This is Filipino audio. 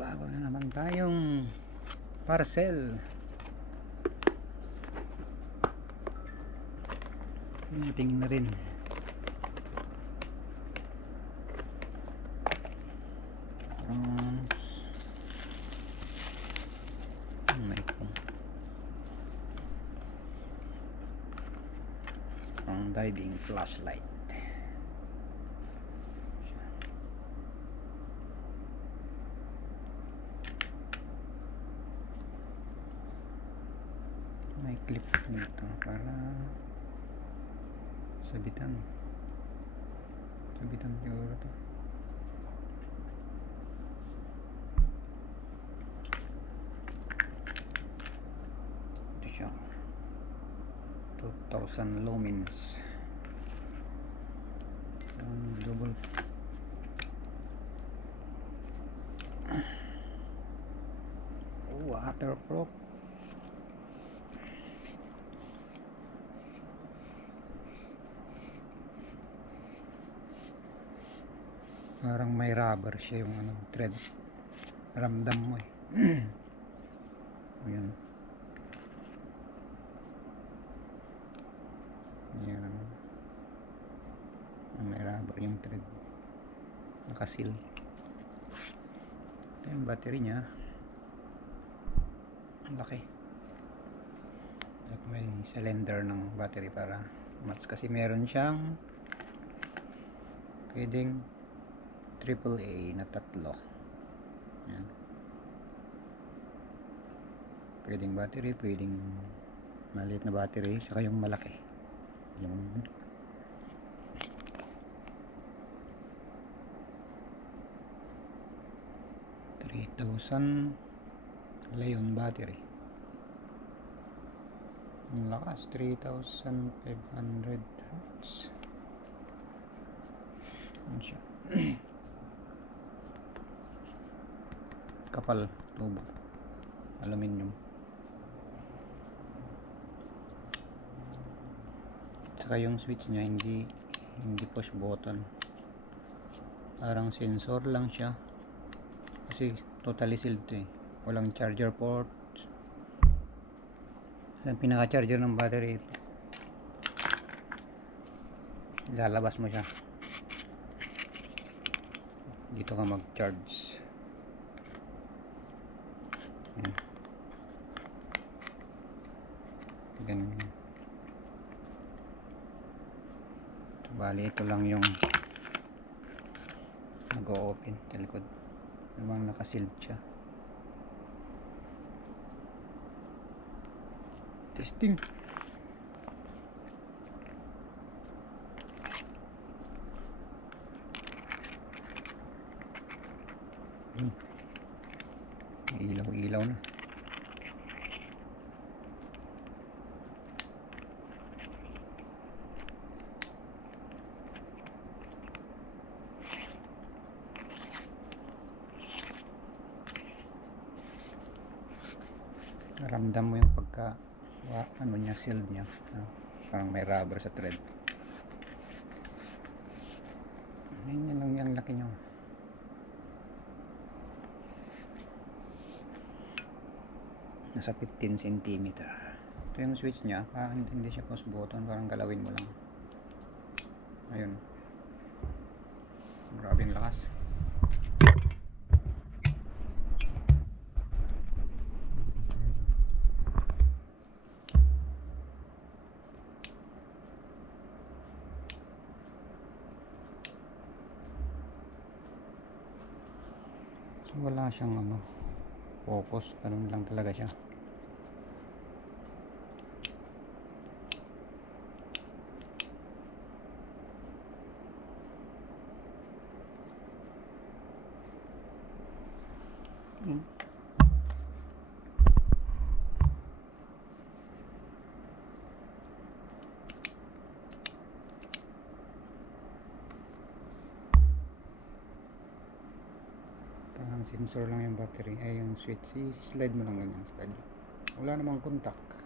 bago na naman tayong parcel. Meeting na rin. Ang diving flashlight. May clip dito para sabitan siguro to. Ito siya, 2,000 lumens, double waterproof. Parang may rubber siya yung thread. Ramdam mo eh. Ayan. Ayan. May rubber yung thread. Nakasil. Ito yung battery niya. Ang laki. At may cylinder ng battery para match, kasi meron siyang pwedeng AAA na 3. Yan. Pwedeng battery, pwedeng maliit na battery, saka yung malaki, yung $3,000 Lion battery. Ang lakas, 3,500 watts. Yan siya. Kapal tubo, aluminium. Saka yung switch niya hindi push button, parang sensor lang siya, kasi totally sealed to eh. Walang charger port. Ang pinaka charger ng battery ito, lalabas mo siya, dito ka mag charge. Ganyan. Bali ito lang yung nag-o-open sa likod, namang nakasealed siya. Testing. Ilaw na. Ramdam mo yung pagka niya, sealed niya, parang may rubber sa thread. Yan lang yung laki nyo. Nasa 15 cm. Ito yung switch niya, hindi siya push button, parang galawin mo lang. Ayun, grabe yung lakas. So, wala siyang focus, ganun lang talaga siya. Parang sensor lang yung battery, ay yung switch, i-slide mo lang ganyan, slide. Wala namang contact.